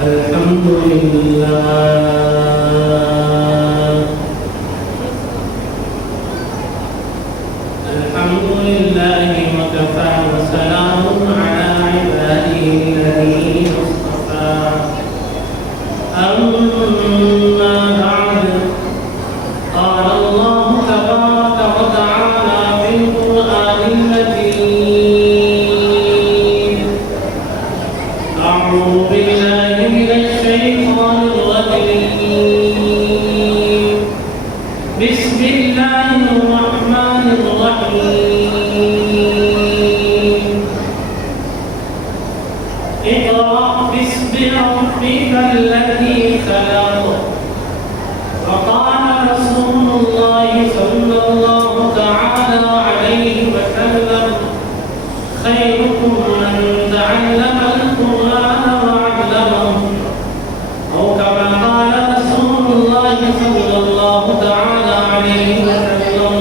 अल्हम्दुलिल्लाह वकफ़ा वसलामुन अला इबादिही अल्लज़ीना इस्तफ़ा अम्मा बअद क़ाल अल्लाहु तबारक व तआला फ़िल क़ुरआनिल मजीद अऊज़ु बिल्लाहि मिनश शैतानिर रजीम बिस्मिल्लाहिर रहमानिर रहीम इक़रा बिस्मि रब्बिकल लज़ी खलक़ वक़ाल रसूलुल्लाहि सल्लल्लाहु तआला अलैहि वसल्लम खैरुकुम मन तअल्लमल क़ुरआन वअल्लमहु औ कमा क़ाल रसूलुल्लाहि सल्लल्लाहु तआला अलैहि वसल्लम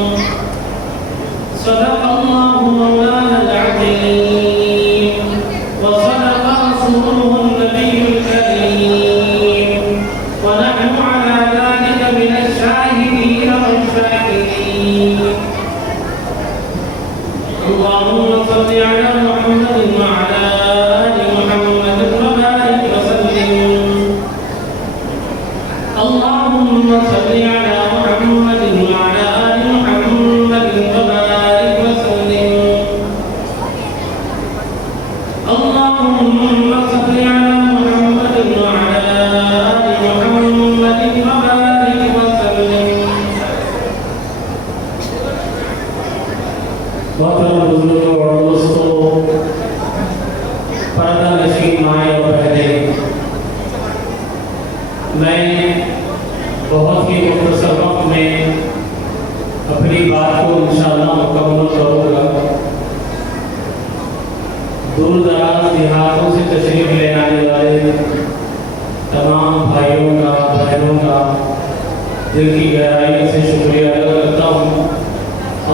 सदक़ल्लाहु मौलानल अज़ीम व सदक़ रसूलुहुन नबियुल करीम व नहनु अला ज़ालिका मिनश शाहिदीन वश्शाकिरीन अल्लाहुम्मा सल्लि अला मुहम्मद व अला आलि मुहम्मद व बारिक व सल्लिम अल्लाहुम्मा सल्लि अला मुहम्मद व अला आलि मुहम्मद व बारिक व सल्लिम अल्लाहुम्मा सल्लि अला मुहम्मद व अला आलि मुहम्मद व बारिक व सल्लिम। मोहतरम बुजुर्गों और दोस्तों, पर्दा नशीन माए और बहनें, मैं बहुत ही मुख्तसर वक्त में अपनी बात को इंशाअल्लाह मुकम्मल करूँगा। दूर दराज देहातों से तशरीफ ले आने वाले तमाम भाइयों का बहनों का दिल की गहराई से शुक्रिया अदा करता हूँ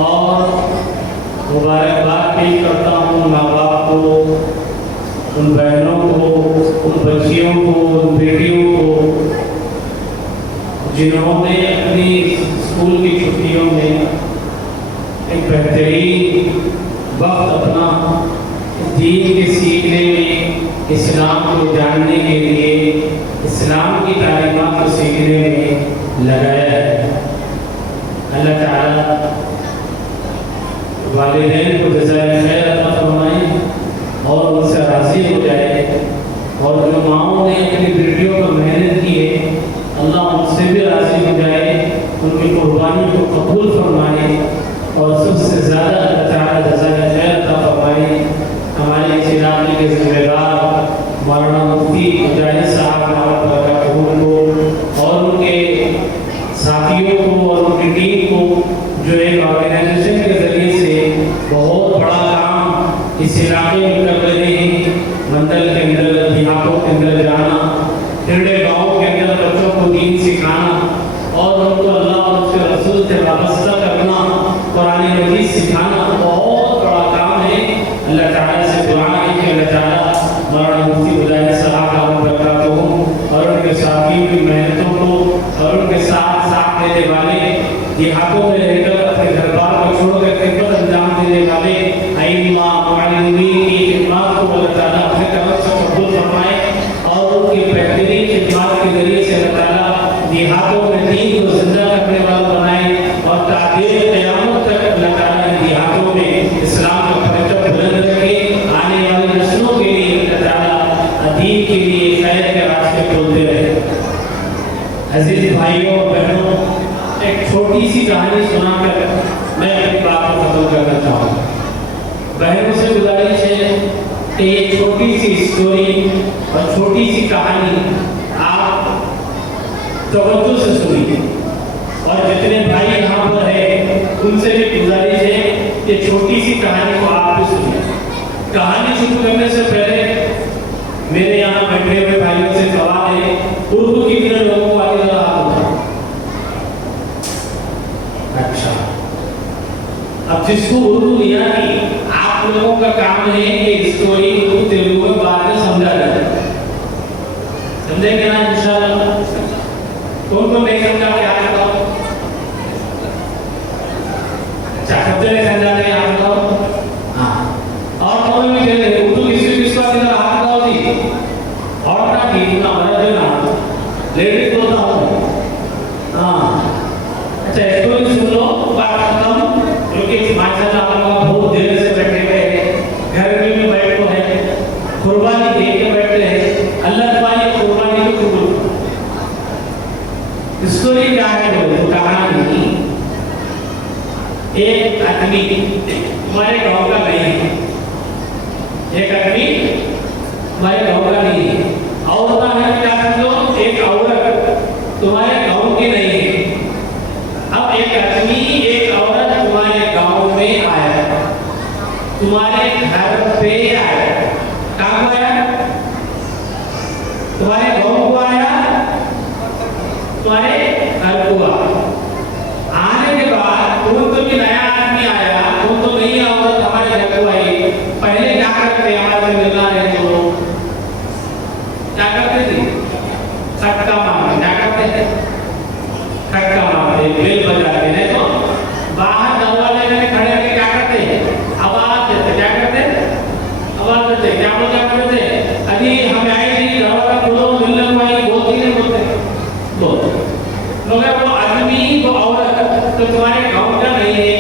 और मुबारकबाद पेश करता हूँ माँ बाप को, उन बहनों को, उन बच्चियों को, उन बेटियों को जिन्होंने अपनी स्कूल की छुट्टियों में एक बेहतरीन वक्त अपना दीन के सीखने में, इस्लाम को जानने के लिए, इस्लाम की तालीमात को सीखने में लगाया है। अल्लाह ताला वालिदैन को जज़ाए खैर अता फरमाए और उनसे राज़ी हो जाए, और जो माओं ने अपनी बेटियों पर मेहनत की है अल्लाह उनसे भी राज़ी हो जाए, उनकी कुर्बानी को कबूल फरमाए और सबसे ज़्यादा अल्लाह ताला जज़ाए खैर अता फरमाए हमारे इस इलाके के ज़िम्मेदार मौलाना मुफ्ती मुजाहिद साहब को और उनके साथियों को और उनकी टीम को, जो एक ऑर्गेनाइजेशन के ज़रिए से बहुत बड़ा काम इस इलाके में कर रहे हैं। मंडल के अंदर, देहातों के अंदर जाना, टेढ़े गाँव के अंदर बच्चों को दीन सिखाना और उनको अल्लाह और उसके रसूल से वाबस्ता करना, कुरान मजीद सिखाना बहुत बड़ा काम है। अल्लाह ताला से दुआ है कि अल्लाह ताला मौलाना मुफ्ती मुजाहिद साहब और उनके साथियों की मेहनतों को और उनके साथ देने वाले, देहातों में रहकर अपने दरबार को छोड़कर खिदमत अंजाम देने वाले आइम्मा मुअल्लिमीन की खिदमत को अल्लाह ताला अपने तरफ से कबूल फरमाए और उनकी बेहतरीन खिदमत के जरिए से अल्लाह ताला देहातों में दीन को जिंदा करने वाला बनाए और ताक़ीद क़यामत तक अल्लाह ताला देहातों में इस्लाम का परचम बुलंद रखे। आने वाली नस्लों के लिए अल्लाह ताला दीन के लिए खैर के रास्ते खोलते रहे। अजीज भाइयों और बहनों, एक छोटी सी कहानी सुनाकर मैं अपनी बात को खत्म करना चाहूँगा। बहनों से गुजारिश है कि ये छोटी सी स्टोरी और छोटी सी कहानी आप तवज्जो से सुनिए और जितने भाई यहाँ पर हैं उनसे भी गुजारिश है कि छोटी सी कहानी को आप भी सुनिए। कहानी शुरू करने से पहले मेरे यहाँ बैठे हुए भाइयों से सवाल है, उर्दू कितने लोगों को आगे जरा हाथ उठाओ। अच्छा, अब जिसको उर्दू नहीं आती, आप लोगों का काम है कि स्टोरी उर्दू तेलुगु में बाद में समझा जाए। समझेंगे ना इंशाल्लाह। कौन नहीं समझा क्या बताओ? अच्छा समझे नहीं समझा नहीं आप बताओ। हाँ और कौन भी कह रहे उर्दू किसको आती है आप बताओ जी। और ना की ना मर्द ना लेडीज बोलता हूँ। हाँ अच्छा इसको भी सुन लो बात करता हूँ क्योंकि माशाल्लाह आप लोग बहुत देर से बैठे हुए हैं, घर में भी बैठे हैं, कुर्बानी दे के बैठे हैं। अल्लाह तुम्हारी कुर्बानी को कबूल करे। स्टोरी क्या है बोले तो कहानी एक आदमी तुम्हारे गांव का नहीं है, एक आदमी तुम्हारे गांव का नहीं है। औरत है क्या समझो एक औरत तुम्हारे गांव की नहीं है। अब एक आदमी एक औरत तुम्हारे गांव में आया, तुम्हारे घर पे आया। कहाँ को आया? तुम्हारे गांव को आया, तुम्हारे घर को आया। आने के बाद तुम तो भी नया आदमी आया, तुम तो नहीं औरत हमारे घर को आई। पहले क्या करते हमारे मिलना है तो क्या करते थे? खटका मारते। क्या करते थे? खटका मारते, बेल बजाते। नहीं तो बाहर दरवाजे में खड़े होकर क्या करते? आवाज देते। क्या करते? आवाज देते। क्या बोलते? अभी हम आए नहीं, दरवाजा खोलो, मिलने को आई, बोलती नहीं बोलते बोल। मगर वो आदमी वो औरत तो तुम्हारे गांव का नहीं है,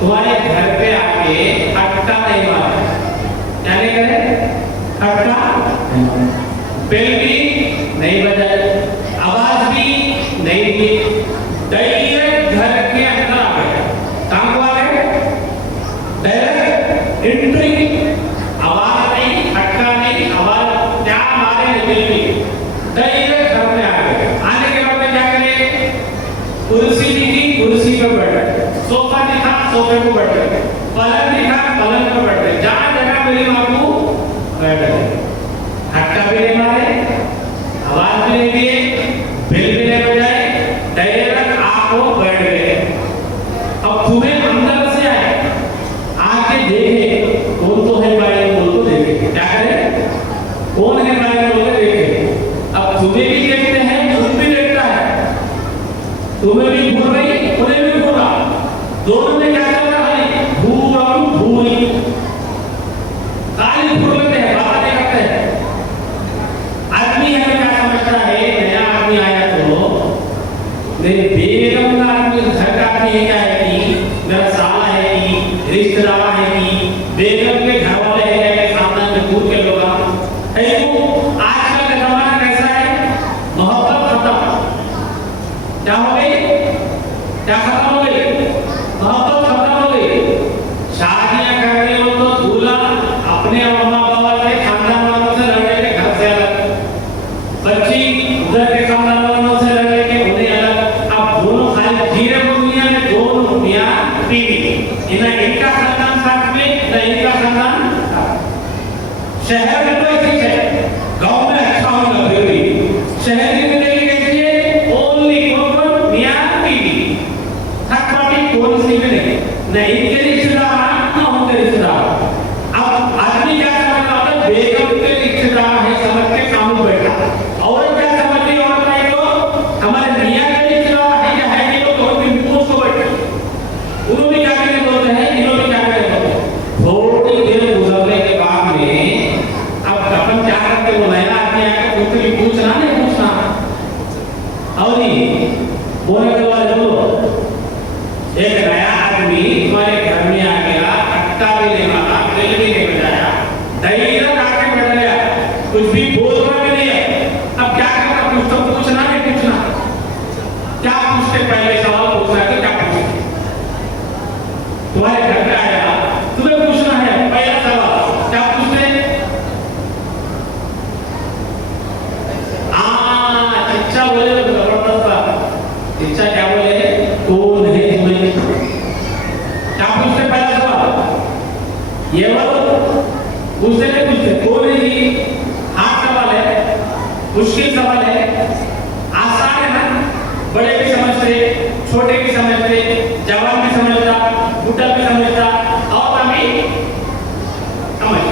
तुम्हारे घर पे आके खटका नहीं मारे। क्या नहीं करे? खटका बेल भी नहीं बजाए, आवाज भी नहीं दी, डायरेक्ट घर के अंदर आ गए। कहाँ को आ गए? Direct entry. आवाज नहीं, खटका नहीं, आवाज क्या मारे नहीं, भी डायरेक्ट घर में आ गए। आने के बाद में क्या करे? कुर्सी दिखी, कुर्सी पे बैठ गए। सोफा दिखा, सोफे पे बैठ गए। पलंग दिखा, पलंग पे बैठ गए। जहाँ जगह मिली बाबू बैठ गए। खटका भी नहीं मारे, आवाज भी नहीं दिए, बेल भी नहीं बजाए, डायरेक्ट आपको बैठ गए। अब तुम्हें अंदर से आए, आके देखे कौन तो है भाई, बोल तो देखे। क्या करे? कौन है भाई बोल के देखे। अब तुम्हें भी देखते हैं, तुम भी देखता है, तुम्हें भी घूर रही, उन्हें भी घूरा। दोनों में क्या चल रहा है? घूरम घूरी, खाली घूर लेते हैं, बात नहीं करते हैं। आदमी है क्या समझता है? नया आदमी आया तो मेरी बेगम का आदमी, घर का आदमी है क्या है कि मेरा साला है कि रिश्तेदार है कि बेगम के घर वाले है क्या कि खानदान में दूर के लोग है। तो आजकल का जमाना कैसा है? मोहब्बत खत्म। क्या हो गई? क्या खत्म हो गई? मोहब्बत खत्म हो गई। शादियां कर रहे हो तो दूल्हा अपने मम्मा पापा के खानदान वालों से लड़ने के घर से अलग, बच्ची उधर के खानदान वालों से लड़ने के उन्हें अलग। अब दोनों खाली जीरे दुनिया में दोनों मियां बीवी, इनका खानदान साथ में, न इनका खानदान। शहर में तो ऐसी है, गांव में अच्छा होगा फिर भी। शहर की जिंदगी कैसी है? ओनली कौन मियां बीवी, थक पाटी कौन सी भी नहीं, न इनके रिश्तेदार न उनके रिश्तेदार। अब आदमी क्या समझता है? बेगम के रिश्तेदार है समझ के सामने बैठा। औरत क्या समझती है? औरत है तो हमारे मियां के रिश्तेदार है या है नहीं, तो कौन भी मुंह को बैठे। उन्होंने भी क्या करने बोलते हैं, इन्होंने भी क्या करने बोलते हैं। थोड़ी देर गुजरने के बाद में अब अपन क्या करते? वो नया आदमी आकर कुछ भी पूछना नहीं पूछना और नहीं बोलने के बाद जो एक नया आदमी तुम्हारे घर में आ गया, खटका भी नहीं मारा, बेल भी नहीं बजाया, डायरेक्ट आके बैठ गया, कुछ भी बोलना भी नहीं है। अब क्या करना? कुछ तो पूछना नहीं पूछना। क्या पूछते? पहले सवाल पूछना है तो क्या पूछते? तुम्हारे घर में आया, तुम्हें पूछना है पहला सवाल, क्या पूछते? चिच्चा बोले तो जबरदस्त था। चिच्चा क्या बोले? कौन है तुम्हें? क्या पूछते? पहला सवाल ये वाला पूछते नहीं पूछते? कौन है जी? हाथ सवाल है, मुश्किल सवाल है, आसान है ना? बड़े भी समझते, छोटे भी समझते, जवान भी समझता, बुढ़ा भी समझता, और अभी समझ।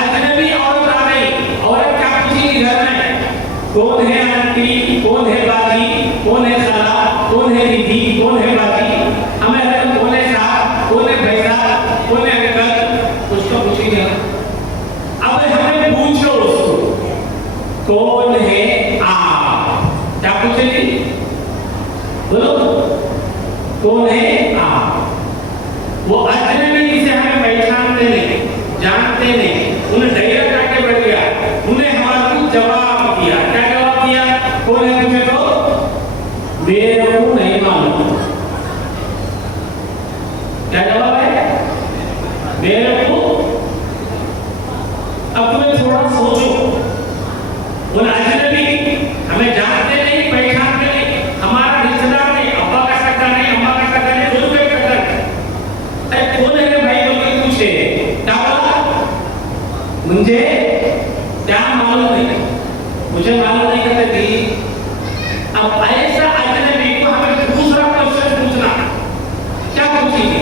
अजनबी औरत आ गई, औरत क्या पूछेगी घर में? कौन है आंटी, कौन है बाजी, कौन है खाला, कौन है दीदी, कौन है बाजी, हमें अगर कौन है साहब, कौन है भैया, कौन है अंकल, उसको पूछेंगे। अब हमें पूछो उसको कौन है आप, क्या पूछेंगे? बोलो कौन है आप? वो अजनबी जिसे हमें पहचानते नहीं, जानते नहीं, उन्हें डायरेक्ट आके बढ़ गया, उन्हें हमारा कुछ जवाब दिया। क्या जवाब दिया? कौन है पूछे तो मेरे को नहीं मालूम। क्या जवाब है? मेरे को। अब तुम्हें थोड़ा सोचो, उन अजनबी हमें जानते नहीं, पहचानते नहीं, हमारा रिश्तेदार नहीं, अब्बा का सगा नहीं, अम्मा का सगा नहीं, दोनों का सगा नहीं। अरे कौन है भाई बोल के पूछे, क्या बोला? मुझे क्या मालूम नहीं, मुझे मालूम नहीं करते थी। अब ऐसा अजनबी को हमें दूसरा क्वेश्चन पूछना, क्या पूछेंगे?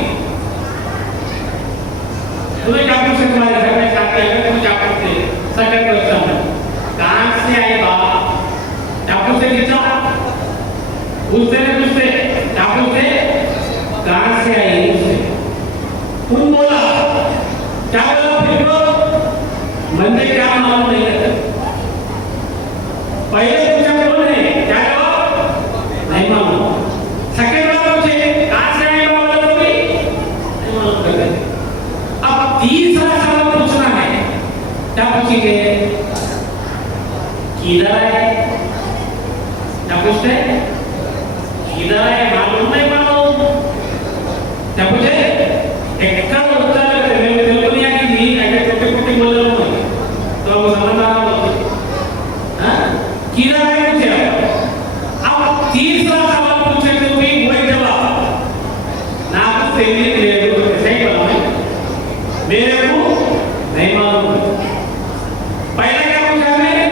तुम्हें क्या पूछे? तुम्हारे घर में जाते हैं तुम्हें क्या पूछते? सेकंड क्वेश्चन, कहां से आए बाप? क्या पूछते? कितना पूछते नहीं पूछते? क्या पूछते? कहां से आए? तुम बोला क्या बोला? फिर मंदिर क्या मालूम नहीं है। पहले पूछा कौन है, क्या जवाब? नहीं मालूम। सेकंड बार पूछे कहां से आए बाबा, तो भी नहीं मालूम कर रहे। अब तीसरा सवाल पूछना है, क्या पूछेंगे? किधर है? क्या पूछते? किधर है? मालूम नहीं मालूम। क्या पूछे? एक का उत्तर मेरे तेलुगुनिया की थी, ऐसे छोटे-छोटे बोल रहा हूं तो वो समझ आ रहा है। हां, किधर है पूछे। अब तीसरा सवाल पूछे तो भी वही जवाब ना, आपको मेरे को सही बोला मेरे को नहीं मालूम। पहले क्या पूछा मैंने?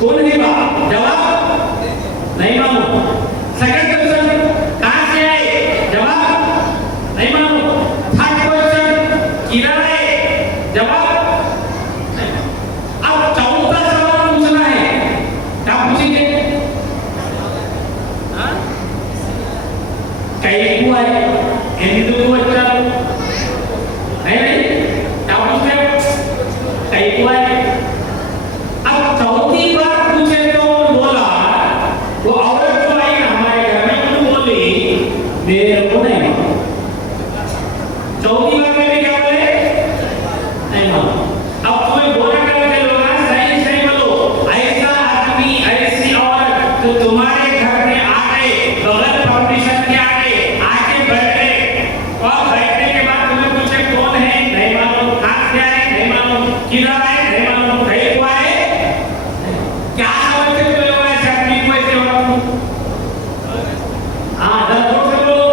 कौन है बाप? जवाब नहीं मालूम। सेकंड क्वेश्चन, कहां से आए? जवाब नहीं मालूम। थर्ड क्वेश्चन, किधर है? जवाब नहीं। अब चौथा सवाल पूछना है, क्या पूछेंगे? हाँ, कई को है हिंदू बच्चा नहीं, क्या पूछते हो? कई को है। अब चौथी बार पूछे तो बोला, वो औरत जो आई ना हमारे घर में, उन्होंने बोली मेरे को नहीं मालूम। चौथी बार में भी क्या बोले? नहीं मालूम। अब तुम्हें बोला करके लोग सही सही बोलो, ऐसा आदमी, ऐसी औरत तो तुम्हारे घर में आ गए, बगैर परमिशन के आ गए, आके बैठ गए, और बैठने के बाद तुम्हें पूछे कौन है? नहीं मालूम। कहां से आए? नहीं मालूम। किधर आए? नहीं मालूम। कहीं को आए? क्या समझते हो लोग ऐसे आदमी को? ऐसे औरत हाँ दस लोग से बोलो,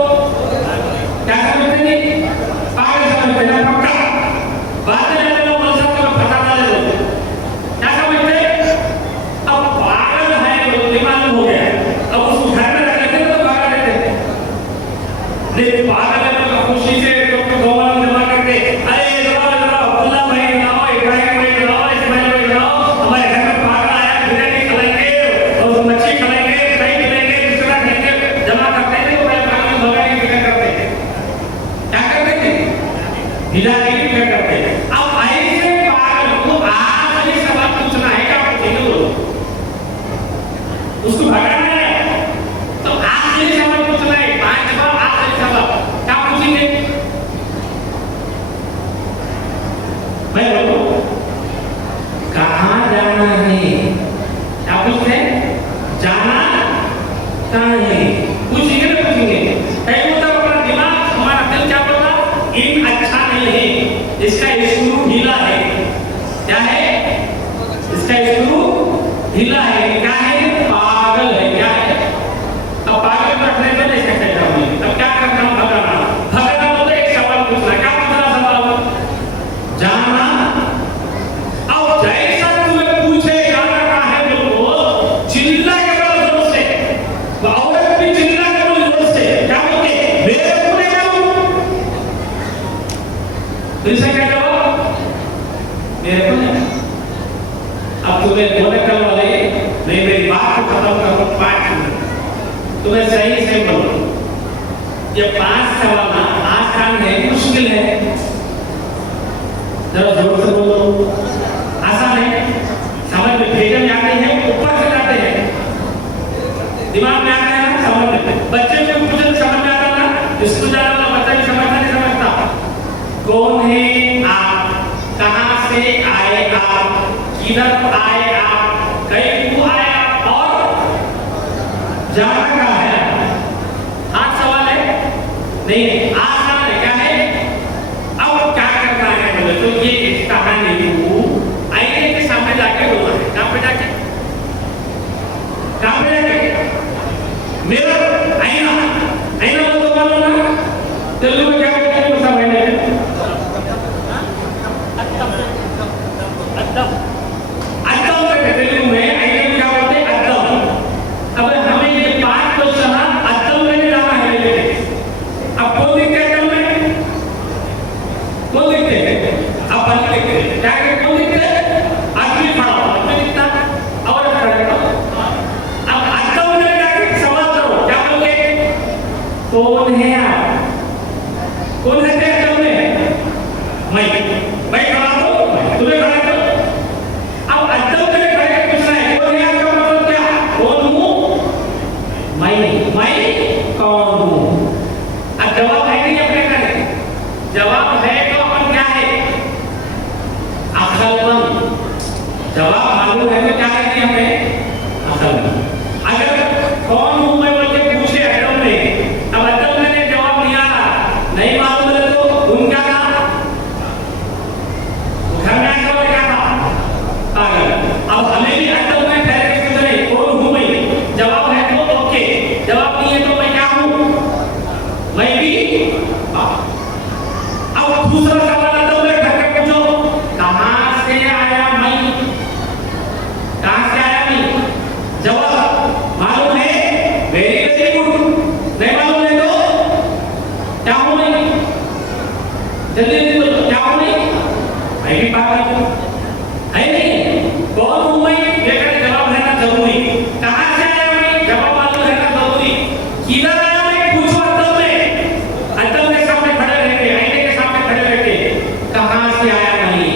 क्या समझते? नहीं पागल समझते ना, पक्का बातें ले लो, मौसम को पता ना ले लो, क्या समझते? अब पागल है तो दिमाग हो गया, अब उसको घर में रख लेते तो पागल रहते नहीं। पागल है तो खुशी से तो गोवाल जमा करके, अरे जमा अब्दुल्ला भाई लाओ, इब्राहिम भाई लाओ, इस्माइल भाई लाओ, हमारे घर में पागल आया, बिरयानी खिलाएंगे और मच्छी खिलाएंगे, दही खिलाएंगे, दूसरा देंगे, जमा करते हैं तो पागल भगाने की फिक्र करते हैं। क्या करते थे? हिलाने की फिक्र करते हैं। अब ऐसे पागल को आखिरी सवाल पूछना है, क्या पूछेंगे बोलो? उसको भगाना है तो आखिरी सवाल पूछना है, 5 बार आखिरी सवाल क्या पूछेंगे? मैं बोलो कहां जाना है? क्या पूछते हैं? जाना कहां है? पूछेंगे ना, पूछेंगे। कई मतलब अपना दिमाग, हमारा दिल क्या बोलता? इन अच्छा नहीं है, इसका स्क्रू ढीला है। क्या है? इसका स्क्रू ढीला है। क्या है? पागल है। क्या है? अब पागल को रखने में नहीं सकते हम। अब क्या करना? भगाना। भगाना तो एक सवाल पूछना, क्या पूछना सवाल? जाना। अब जैसा तुम्हें पूछे जाना कहां है बोलो, चिल्ला के बोलो जोर से, औरत भी चिल्ला के बोलो जोर से, क्या बोलते? मेरे को नहीं मालूम। इसका क्या जवाब? मेरे को नहीं। अब तुम्हें बोले कल वाले खत्म करो 5 मिनट। तुम्हें सही से बोलो, ये 5 सवाल ना आसान है मुश्किल है? जरा जोर से बोलो। आसान है, समझ में भेजम जाते हैं, ऊपर से जाते हैं, दिमाग में आता है ना, समझ में। बच्चे को कुछ समझ में आता ना, स्कूल जाने वाला बच्चा भी समझता नहीं समझता। कौन है आप, कहाँ से आए आप, किधर आए आप, कहीं क्यों आए आप, और जाना कहाँ है? 8 सवाल है नहीं, आसान है। क्या है? अब क्या करना है बोले तो ये कहानी को आईने के सामने जाके बोलना है। कहाँ पे जाके? कहाँ पे जाके? मेरा आईना, आईना बोल तो बोलो ना। तेलुगु में क्या बोलते हैं सब आईने में? अद्दम, अद्दम कहते हैं तेलुगु में। आईने में क्या बोलते हैं? अद्दम। अब हमें ये 5 क्वेश्चन अद्दम में जाना है लेके। अब कौन दिखते हैं अद्दम में? कौन दिखते हैं? अब बन दिखते हैं। क्या कहते हैं? कौन दिखते हैं? आदमी खड़ा हो, आदमी दिखता और खड़े हो। अब अद्दम में जाके सवाल करो, क्या बोलोगे? कौन है आप? कौन है अद्दम में? मैं खड़ा हूं, तुम्हें खड़ा करो। अब अद्दम में खड़े पूछना है कौन है आपका मतलब क्या? कौन हूं? मैं कौन हूं? अब जवाब है नहीं अपने का, जवाब है तो अपन क्या है? अक्लमंद। जवाब मालूम है तो क्या है हमें? अक्लमंद। अगर कौन हूं मैं बोल के पूछे अद्दम में, अब अद्दम ने जवाब नहीं आ रहा, नहीं मालूम है तो उनका काम घर में आकर क्या था? पागल। अब हमें भी अद्दम में ठहर के पूछ रहे कौन हूं मैं, जवाब है तो ओके, जवाब नहीं है तो मैं क्या हूं? मैं भी। अब दूसरा सवाल अद्दम में ठहर के पूछो, कहां से आया मैं? कहां से आया मैं? जवाब मालूम है? Very good. नहीं मालूम है तो क्या हूं मैं? जल्दी जल्दी बोलो, क्या हूं मैं? मैं भी पागल हूं, है नहीं? कौन हूं मैं? ये का जवाब रहना जरूरी। कहां से आया मैं? जवाब मालूम रहना जरूरी। किधर आया मैं? पूछो अद्दम में। अद्दम के सामने खड़े रह के, आईने के सामने खड़े रह के, कहां से आया मैं?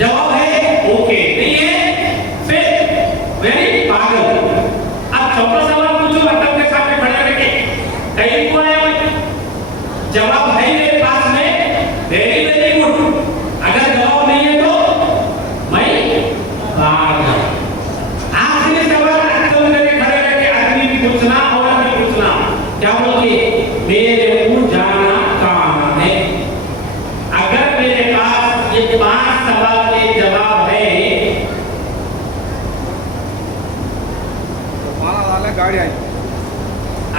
जवाब है ओके, नहीं है फिर वेरी पागल। अब चौथा सवाल पूछो अद्दम के सामने खड़े रह के, कहीं क्यों आया मैं? जवाब है मेरे पास में, वेरी गुड। अगर जवाब नहीं है तो मैं पागल। आखिरी सवाल अद्दम करके खड़े रह के आदमी भी पूछना और भी पूछना, क्या बोलिए? मेरे को जाना कहाँ है? अगर मेरे पास ये 5 सवाल के जवाब है, गाड़ी आई।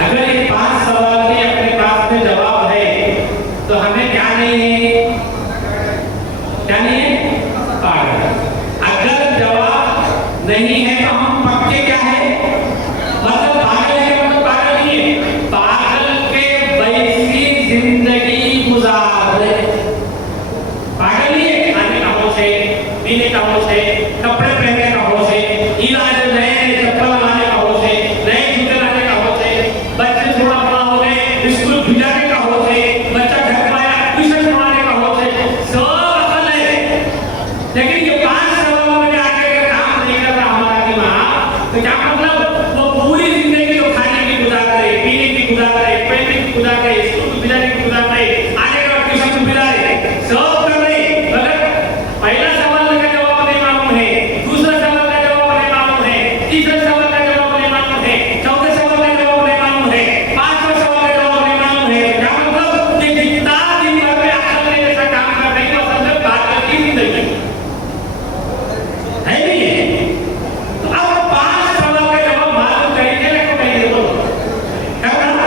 अगर ये 5 सवाल के अपने पास में जवाब है तो हमें क्या नहीं है? क्या नहीं है? पागल। अगर जवाब नहीं है तो हम पक्के क्या है? मतलब पागल है, मतलब पागल नहीं है, पागल के वैसी जिंदगी गुजार रहे। पागल नहीं है, खाने का होश है, पीने का होश है, कपड़े पहनने का होश है, इलाज नए चप्पल लगाने का होश है, नए जूते लाने का होश है, बच्चे थोड़ा बड़ा हो गए स्कूल भिजाने का होश है, बच्चा घर में आया ट्यूशन पढ़ाने का होश है, सब अकल है। लेकिन ये 5 सवालों में आके अगर काम नहीं कर रहा हमारा दिमाग, तो क्या मतलब? वो पूरी जिंदगी तो खाने की गुजार रहे, पीने की गुजार रहे, पहनने की गुजार रहे, स्कूल भिजाने की गुजार रहे, आगे का ट्यूशन भिजा रहे, सब कर रहे, मगर पहला सवाल का जवाब नहीं मालूम है, दूसरा सवाल का जवाब नहीं मालूम है, तीसरा सवाल का जवाब नहीं मालूम है, चौथे सवाल का जवाब नहीं मालूम है, 5वां सवाल का जवाब नहीं मालूम है। क्या मतलब? कि जितना दिन भर में अकल नहीं जैसा काम कर रही है, असल में पागल की जिंदगी है नहीं। तो अब 5 सवाल का जवाब मालूम करेंगे ना कहेंगे बोलो क्या करना?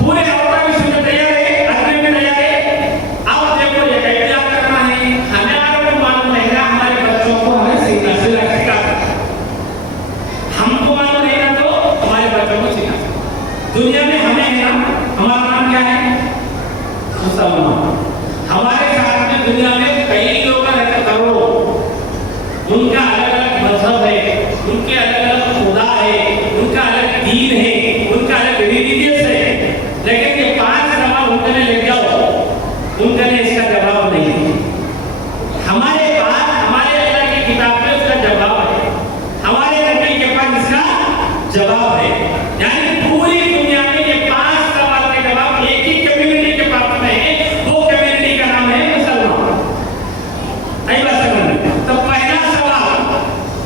पूरे औरता विश्व में तैयार है, आदमी में तैयार है। अब देखो ये कैसे याद करना है, हमें आपको मालूम रहेगा, हमारे बच्चों को हमें सीखना सिखा, हमको मालूम रहेगा तो हमारे बच्चों को सिखा। दुनिया में हमें है ना, हमारा नाम क्या है? मुसलमान। हमारे साथ में दुनिया में कई लोग रहते, करोड़ों, उनका अलग अलग मजहब है, उनके अलग अलग खुदा है, है, उनका अलग दीन है, उनका अलग रिलीजियस है, लेकिन ये 5 सवाल उनके लिए ले जाओ, उनके लिए इसका जवाब नहीं है। हमारे पास हमारे अल्लाह की किताब में उसका जवाब है, हमारे नबी के पास इसका जवाब है। यानी पूरी दुनिया में ये 5 सवाल के जवाब एक ही कम्युनिटी के पास में है, वो कम्युनिटी का नाम है मुसलमान। आई बात समझ? तो पहला सवाल,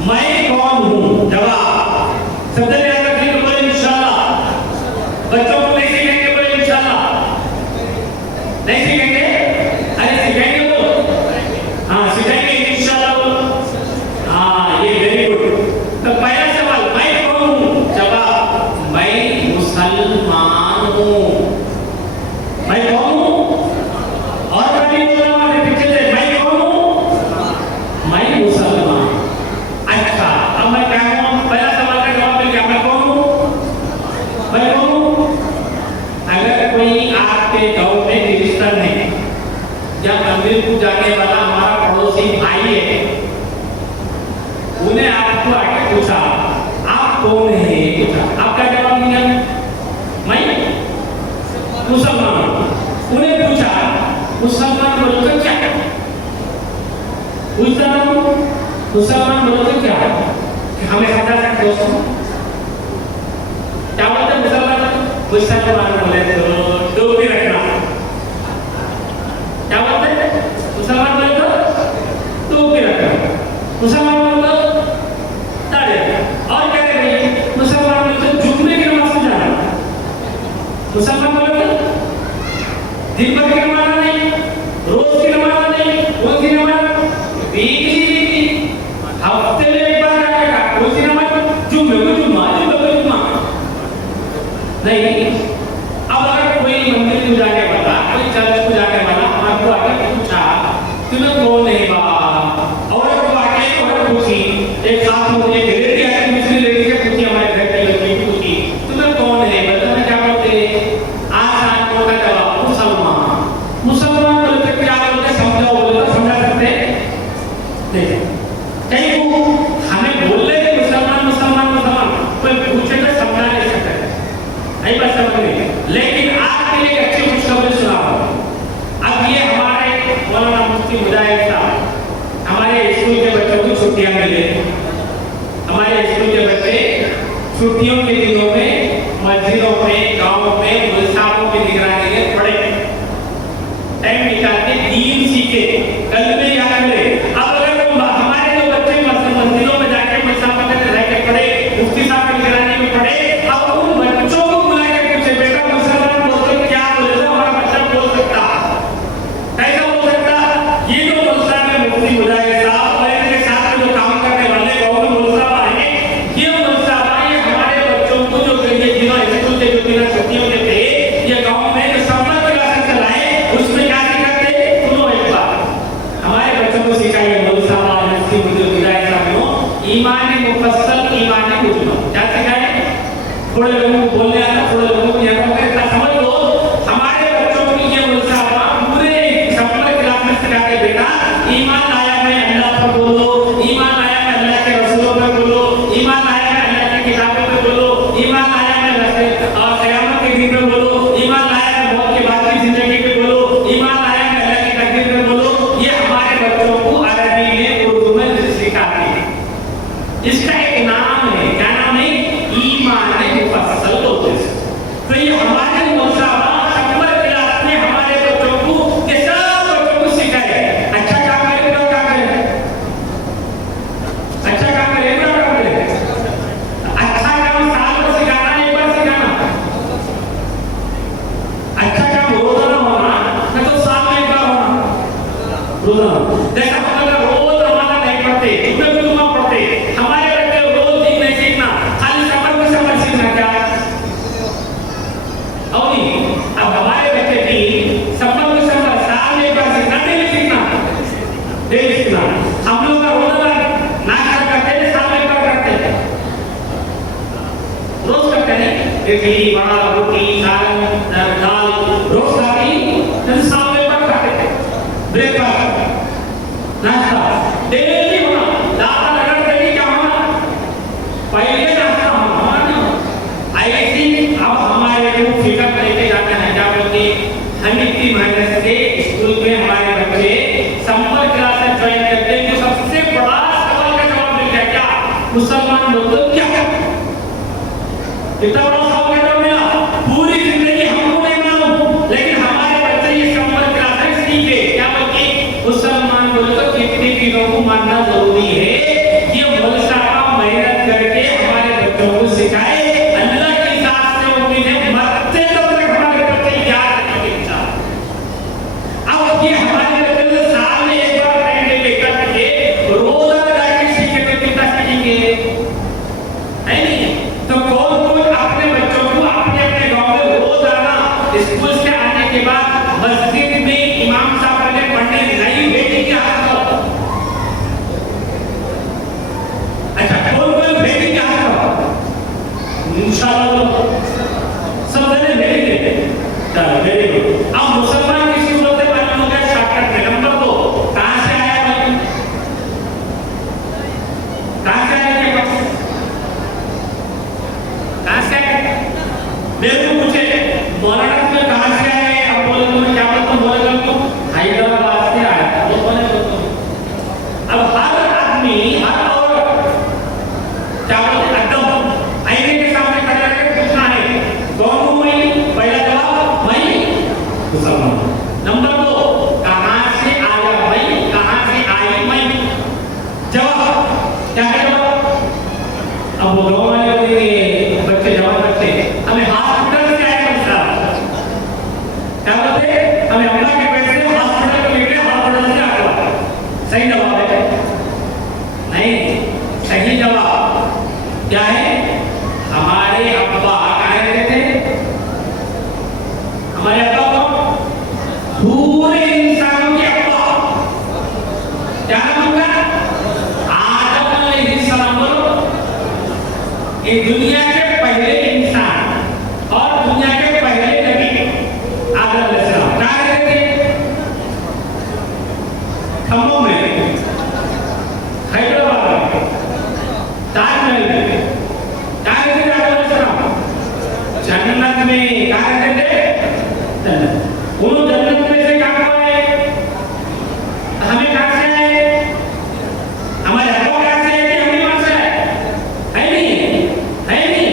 मैं कौन हूँ? जवाब सबसे ज्यादा ठीक बोले इंशाल्लाह। बच्चों को नहीं सीखेंगे, बोले इंशाल्लाह नहीं सीखेंगे? अरे सीखेंगे वो, हाँ सीखेंगे इंशाल्लाह वो। हाँ ये वेरी गुड। तो पहला सवाल, मैं कौन हूँ? जवाब, मैं मुसलमान हूँ। मैं कौन हूँ? और मैं बोल रहा हूँ पीछे से, मैं कौन हूँ? मैं मुसलमान। अच्छा, अब मैं क्या हूँ? पहला सवाल का जवाब मिल गया, मैं कौन हूँ? मैं कौन हूँ? अगर कोई आपके गांव में क्रिश्चियन है या मंदिर को जाने वाला हमारा पड़ोसी भाई है, उन्हें आपको आके पूछा आप कौन है, पूछा, आपका जवाब दिया मैं मुसलमान हूं। उन्हें पूछा मुसलमान बोलो तो क्या? पूछता हूं मुसलमान बोलो तो क्या? हमें खाता सकते दोस्तों क्या बोलते मुसलमान? मुसलमान बोले तो डोरी रखना। क्या बोलते हैं? मुसलमान बोले तो टोपी रखना। मुसलमान बोले तो दाढ़ी रखना। और क्या करेंगे? मुसलमान बोले तो जुम्मे की नमाज में जाना। मुसलमान बोले तो दिन भर की नमाज नहीं, रोज की नमाज नहीं, कौन सी नमाज? वीकली, हफ्ते में एक बार जाएगा। कौन सी नमाज? जुम्मे को जुम्मा, जुम्मे को जुम्मा नहीं। अब अगर कोई मंदिर को जाने वाला, कोई चर्च को जाने वाला आपको आके पूछा तुम्हें कौन है बाप, और को आके और पूछी, एक साथ में एक लेडी आके दूसरी लेडी से पूछी, हमारे घर की लड़की पूछी तुम्हें कौन है, बताना क्या बोलते? आसान का जवाब मुसलमान। मुसलमान बोलते क्या बोलते? समझाओ, बोले तो समझा सकते नहीं। कहीं वो हमें बोल रहे थे मुसलमान मुसलमान मुसलमान, कोई पूछे तो समझा नहीं सकते, नहीं बात समझ में। लेकिन आपके लिए एक अच्छी खुशखबरी सुना हूं। अब ये हमारे मौलाना मुफ्ती मुजाहिद साहब, हमारे स्कूल के बच्चों को छुट्टियां मिले। हमारे स्कूल के बच्चे छुट्टियों के दिनों में मस्जिदों में, गांव में मुल्साफों की निगरानी में पढ़े, टाइम निकाल के दीन सीखे, कलमे याद करें। अब अगर हमारे जो बच्चे मस्जिदों में जाके मुल्साफों के रह के पढ़े, मुफ्ती साहब की निगरानी में पढ़े, अब उन बच्चों को बुला के पूछे बेटा मुसलमान बोलते क्या बोले? हमारा बच्चा बोल सकता, कैसा बोल सकता? ये जो मुल्सा में मुफ्ती मुजाहिद साहब और इनके साथ में जो काम करने वाले गांव में मुल्सा हैं, ये मुल्सा ये हमारे बच्चों को जो दिनों स्कूल के जो दिनों छुट्टियों के थे, ये गांव में जो समर क्लासेस चलाए, उसमें क्या सिखाते? सुनो एक बात, हमारे बच्चों को सिखाइए मुल्सा मुफ्ती मुजाहिद साहब ईमान मुफस्सल, ईमान मुजमल। क्या सिखाए? थोड़े लोगों को बोलने आता, थोड़े लोगों को यहाँ पर समझ लो। हमारे बच्चों को ये मुल्सा पूरे समर क्लास में सिखाते बेटा ईमान आया मैं अल्लाह पर बोलो, ईमान आया मैं अल्लाह के रसूलों पर बोलो, ईमान आया मैं अल्लाह की किताबों पर बोलो, ईमान आया मैं और क़यामत के दिन पे बोलो, ईमान आया मैं मौत के बाद की जिंदगी पे बोलो, ईमान आया मैं अल्लाह की तकदीर पे बोलो। ये हमारे बच्चों को अरबी में, उर्दू में सिखाते हैं। इसका एक नाम है, क्या नाम है? ईमान मुफस्सल बोलते हैं। तो ये हमारे मुल्सावा समर क्लास में हमारे बच्चों को, के सब बच्चों को सिखाए। अच्छा काम करें तो क्या करें? अच्छा काम करें तो क्या करें? अच्छा काम साल में सिखाना, एक बार सिखाना। अच्छा काम रोजाना होना, न तो साल में एक बार होना। रोजाना जैसा मतलब रोज रमाना नहीं पढ़ते, जुम्मे को जुम्मा पढ़ते, हमारे बच्चे रोज दिन नहीं सीखना, खाली समर में समर सीखना। क्या और अब हमारे बच्चे भी समर में समर साल में एक बार सीखना, डेली सीखना, डेली सीखना। हम लोग का रोजाना नाश्ता करते हैं, साल में एक बार करते हैं, रोज करते हैं। इडली, वड़ा, रोटी, दाल रोज खाते हैं, साल में एक बार खाते हैं। ब्रेकफास्ट, नाश्ता डेली होना, दाल अगर डेली क्या होना? पहले नाश्ता होना, मुसलमान लोग तो क्या इतना बड़ा सवाल पैदा हो गया। पूरी जिंदगी हमको नहीं मालूम, लेकिन हमारे बच्चे ये समझ क्लास सीखे क्या बल्कि मुसलमान बोले तो कितने चीजों को मानना जरूरी है। ये मौलसा मेहनत करके हमारे बच्चों को सिखाए। अल्लाह की जात से उम्मीद है मरते तक हमारे बच्चे याद रखेंगे। अब ये हमारे बच्चे साल में एक बार पढ़ने लेकर के रोजा जाके सीखे तो कितना सीखेंगे, है नहीं? तो कौन अपने बच्चों को अपने अपने गांव में रोजाना स्कूल से आने के बाद मस्जिद में इमाम साहब ने पढ़ने नहीं भेजेंगे आपको? अच्छा, कौन भेजेंगे आपको? इंशाअल्लाह सब जने भेजेंगे। चलो वेरी गुड। अब मुसलमान किसी को बोलते मालूम हो गया शॉर्टकट में। नंबर 2 कहां से आया भाई? कहां से आया ये बच्चा? कहां से आया? मेरे को पूछे मौलाना में कहां से आए? अब बोले तो मैं क्या बोलूं? बोले तो हैदराबाद से आया। वो बोले तो अब हर आदमी हर औरत क्या बोलते एकदम आईने के सामने खड़े रहकर पूछना है कौन हूं मैं? पहला जवाब मैं मुसलमान। नंबर 2 कहां से आया मैं? कहां से आई मैं? जवाब क्या है? जवाब अब वो गाँव वाले बोलेंगे बच्चे जवाब बच्चे हमें हॉस्पिटल से आए बच्चा क्या बोलते? हमें अल्लाह के पैसे हॉस्पिटल को लेके हॉस्पिटल से आया। सही जवाब है? नहीं, सही जवाब क्या है? हमारे अब्बा कहाँ रहते थे? हमारे अब्बा कौन? पूरे इंसानों के अब्बा क्या नाम उनका? आदम अलैहिस्सलाम। बोलो ये दुनिया के पहले इंसान और दुनिया के पहले नबी आदम अलैहिस्सलाम कहाँ रहते थे? खम्बों में, हैदराबाद में, ताजमहल में। कहाँ रहते थे आदम अलैहिस्सलाम? जन्नत में। कहाँ रहते थे? जन्नत। उन जन्नत में से कहाँ आए? हमें कहाँ से आए? हमारे अब्बा कहाँ से आए कि हमें वहाँ से आए? है नहीं? है नहीं?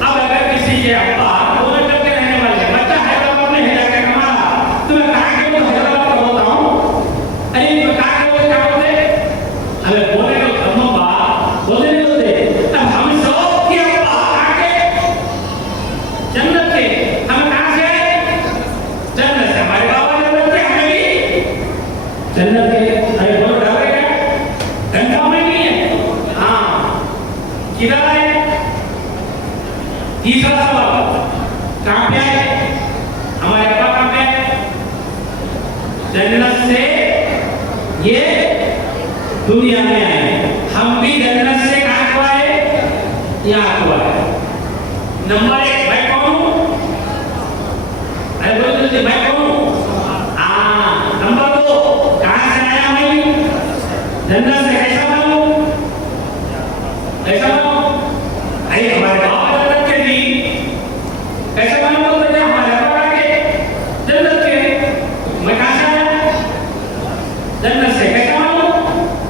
अब अगर किसी के अब्बा दोनों करके रहने वाले बच्चा हैदराबाद में है जाकर कमाना, तो मैं कहाँ के बोल हैदराबाद का बोलता हूँ? अरे मैं कहाँ के बोल क्या बोलते? अरे बोले तो खम्बा बोले नहीं बोलते। अब हम सब के अब्बा कहाँ के? जन्नत के। हम कहाँ से आए? जन्नत से। हमारे बाबा जन्नत के, हमें भी जन्नत के। अरे बोलो डर रहे क्या? गंगा में नहीं है? हाँ, किधर आए? तीसरा सवाल कहाँ पे आए? हमारे अब्बा कहाँ पे आए? जन्नत से ये दुनिया में आए। हम भी जन्नत से कहाँ को आए? यहाँ को आए। नंबर 1 मैं कौन हूँ? अरे बोलो जल्दी मैं कौन हूँ? हाँ। नंबर 2 कहाँ से आया मैं? जन्नत से। कैसा मालूम? कैसा मालूम? अरे हमारे बाबा जन्नत के भी कैसे मालूम होता है? हमारे बाबा के जन्नत के। मैं कहाँ से आया? जन्नत से। कैसे मालूम?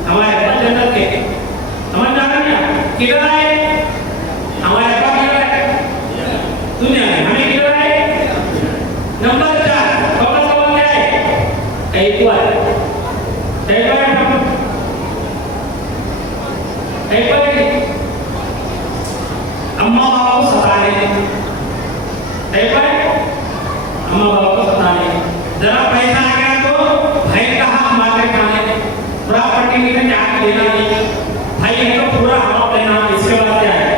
हमारे बाबा जन्नत के। समझ आ रहा है? किधर आए? हमारे बाबा किधर आए? दुनिया में। हमें किधर आए? नंबर 4 पहला सवाल क्या है? कहीं को आए? कहीं को आए? कहीं को आए? अम्मा बाबा को सताने। कहीं को आए? अम्मा बाबा को सताने। जरा पैसा आ गया तो भाई का हाथ मार के खाने। प्रॉपर्टी में क्या लेना नहीं, भाई है तो पूरा हड़प लेना। इसके बाद क्या है?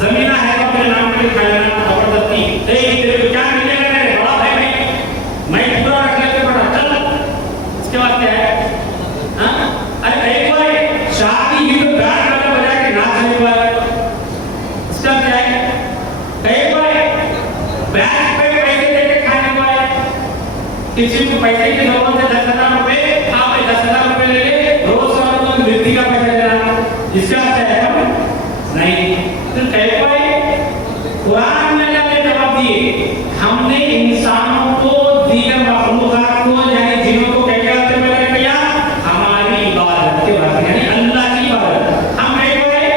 जमीन है तो अपने नाम पे लिखा लेना जबरदस्ती। तेरे को क्या मिलेगा? मेरे बड़ा भाई मैं पूरा रख लेते बड़ा चल। इसके बाद क्या है? हाँ? अरे एक बार शादी ही तो बैंड वाला बजा के नाच नहीं हुआ है। इसका क्या है? कई बार बैंक पे पैसे देके खाने को आए। किसी को पैसे की जरूरत है 10,000 रुपए, हाँ भाई 10,000 रुपए ले ले, रोज वालों को मृत्यु का पैसा देना। इसका क्या है? हम नहीं। तो कई बार कुरान में अल्लाह ने जवाब दिए। हमने इंसानों को दीगर मखलूकात को यानी जिन्हों को क्या पैदा किया? हमारी इबादत के बाद यानी अल्लाह की इबादत। हम कहीं को आए?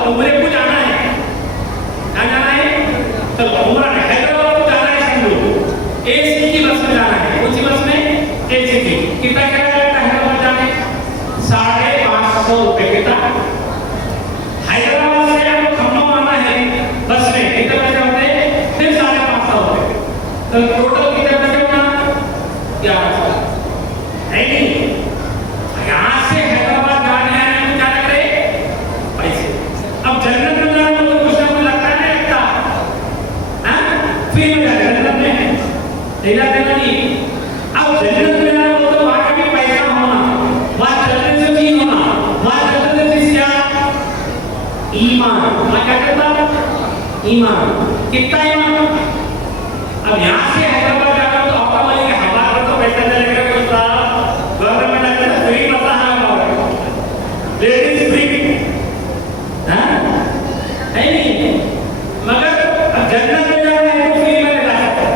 अब उम्रे को जाना है, कहाँ जाना है? चलो उम्रा है, हैदराबाद को जाना है समझो, एसी की बस में जाना है। कौन सी बस में? एसी की। कितना किराया लगता है हैदराबाद जाने? 550 रुपए। कितना? हैदराबाद से आपको खम्मा आना है बस में, कितने पैसे होते हैं? फिर 550 रुपए। तो टोटल कितने पैसे होना? 1100। नहीं, यहाँ से हैदराबाद जाने आने में क्या लग रहे? पैसे। अब जन्नत में जाना तो कुछ ना कुछ लगता नहीं लगता, हाँ? फ्री में जाना जन्नत में नहीं जाते ना जी। अब जन्नत में जाना तो वहाँ का भी पैसा होना, वहाँ चलने से भी होना, वहाँ चलने से क्या? ईमान। वहाँ क्या करता? ईमान। कितना ईमान? अब यहाँ से हैदराबाद जाना तो आपका मालिक हमारा तो पैसा चलेगा कुछ गवर्नमेंट अगर फ्री बता है लेडीज फ्री, हाँ? नहीं, मगर अब जन्नत में जाना है तो फ्री में जा सकता है।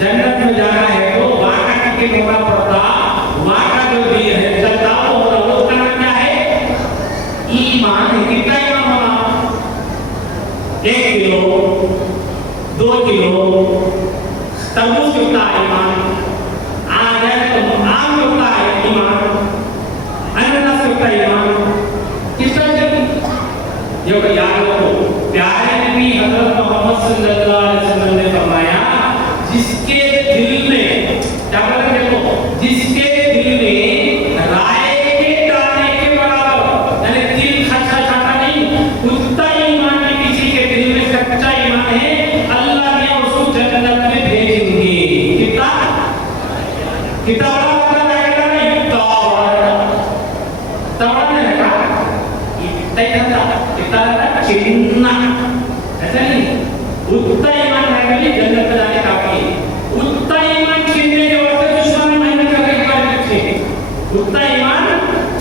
जन्नत में जाना है तो वहाँ का टिकट होना पड़ता, वहाँ का जो भी है चलता वो होना, उसका नाम क्या है? ईमान। कितना ईमान होना? 1 किलो, 2 किलो, तरबूज कितना ईमान आ जाए तो आम कितना है ईमान, अनानास कितना ईमान, कितना चाहिए? जो याद रखो, प्यारे नबी हज़रत मोहम्मद सल्लल्लाहु अलैहि वसल्लम ने फरमाया, जिसके दिल में, क्या बोला देखो, जिसके दिल में राय के दाने के बराबर, यानी दिल खचा खाता नहीं, उतना ईमान है किसी के दिल में सच्चा ईमान है, अल्लाह ने उसको जन्नत में भेजेंगे। कितना? कितना बड़ा वादा रहेगा? नहीं, तबड़ा नहीं रहेगा, इतना ही रहता, कितना रहता? चिन्ना, ऐसा नहीं, उतना ईमान रहेगा कि जन्नत में जाने काफी है। उतना ईमान छीनने के वास्ते दुश्मन मेहनत कर रहे हैं, उतना ईमान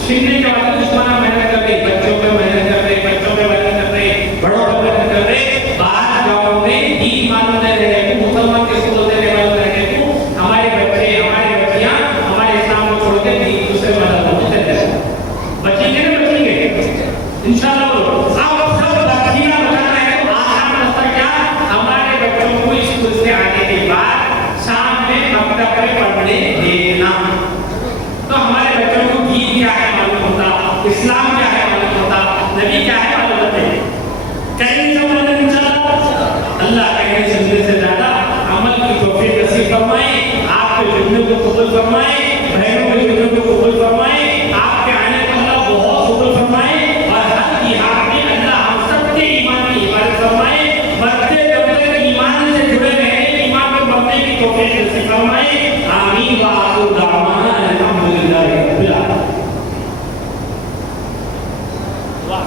छीनने के वास्ते दुश्मन मेहनत कर रहे, बच्चों पे मेहनत कर रहे, बच्चों पे मेहनत कर रहे, बड़ों पे मेहनत कर रहे, बाहर गाँव में दीन मानने रहे, मुसलमान किसको बोलते रहे, रहे को हमारे बच्चे, हमारे बच्चियां हमारे इस्लाम को छोड़ के दूसरे मजहब को चले जाते, बचेंगे ना? बचेंगे इंशाअल्लाह। अब सब बच्चियां बचाना है तो आसान रास्ता क्या? हमारे बच्चों को स्कूल से आने के बाद शाम में मकतब में पढ़ने देना, तो हमारे बच्चों को दीन क्या है मालूम होता, इस्लाम क्या है मालूम होता, नबी क्या है मालूम होता है। कहीं समझने इंशाअल्लाह अल्लाह कहने सुनने से ज्यादा अमल की तौफीक नसीब फरमाए, आपके जुम्मे को कबूल फरमाए, बहनों के जुम्मे को कबूल फरमाए, आपके आने को अल्लाह बहुत कबूल फरमाए, और हर जिहाद में अल्लाह हम सबके ईमान की हिफाजत फरमाए, मरते दम तक ईमान से जुड़े रहने, ईमान पर मरने की तौफीक नसीब फरमाए। आमीन व आखिर दावाना अल्हम्दुलिल्लाहि रब्बिल आलमीन। वाह,